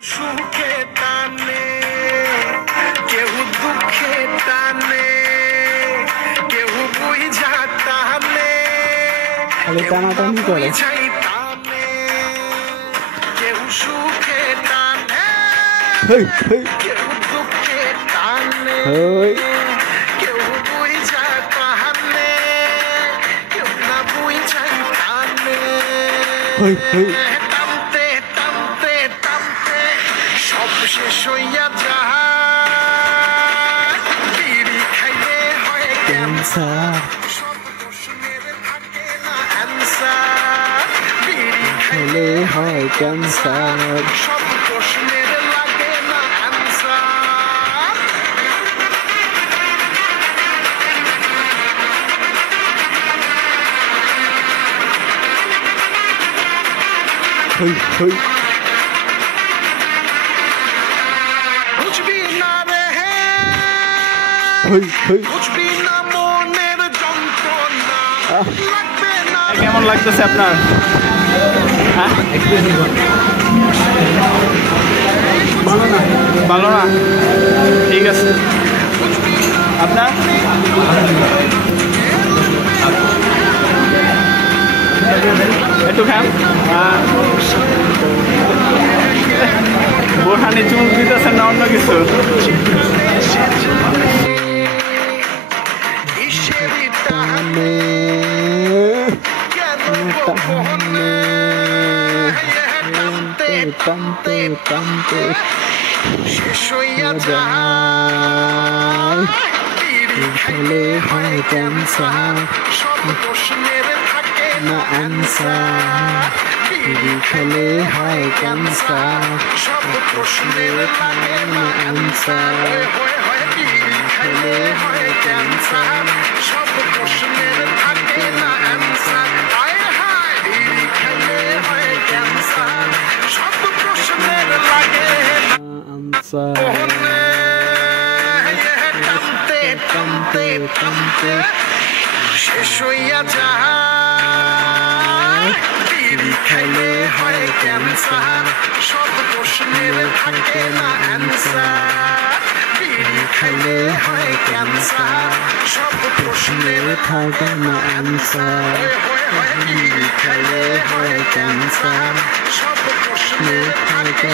সুখে টানে কেউ দুঃখে টানে কেউ বুঝা টানে খালি টানাটানি করে কেউ সুখে টানে কেউ দুঃখে টানে কেউ বুঝা টানে কেউ না বুঝাই টানে টানতে টানতে টানতে সব শেষ হইয়া যায় বিড়ি খাইলে হয় ক্যান্সার সব প্রশ্নের থাকে না অ্যান্সার বিড়ি খাইলে হয় ক্যান্সার সব প্রশ্নের লাগে না অ্যান্সার বুঝবি না রে বুঝবি না মনের যন্ত্রণা লাগবে না কেমন লাগতেছে আপনার? ভালো না? ঠিক আছে। আপনার একটু খান। বোরহানি চুল দিতেছেন না অন্য কিছু? টানতে টানতে শেষ হইয়া যায় খেলে হয় ক্যান্সার সব প্রশ্নের থাকে না অ্যান্সার খেলে হয় ক্যান্সার সব প্রশ্নের লাগে না অ্যান্সার খেলে হয় ক্যান্সার সব প্রশ্নের থাকে না অ্যান্সার হায় হায় বিড়ি খেলে হয় ক্যান্সার সব প্রশ্নের লাগে অ্যান্সার টানতে টানতে টানতে শেষ হইয়া যায় বিড়ি খাইলে হয় ক্যান্সার সব প্রশ্নের থাকে না অ্যান্সার বিড়ি খাইলে হয় ক্যান্সার সব প্রশ্নের থাকে না অ্যান্সার বিড়ি খাইলে হয় ক্যান্সার সব প্রশ্নের থাকে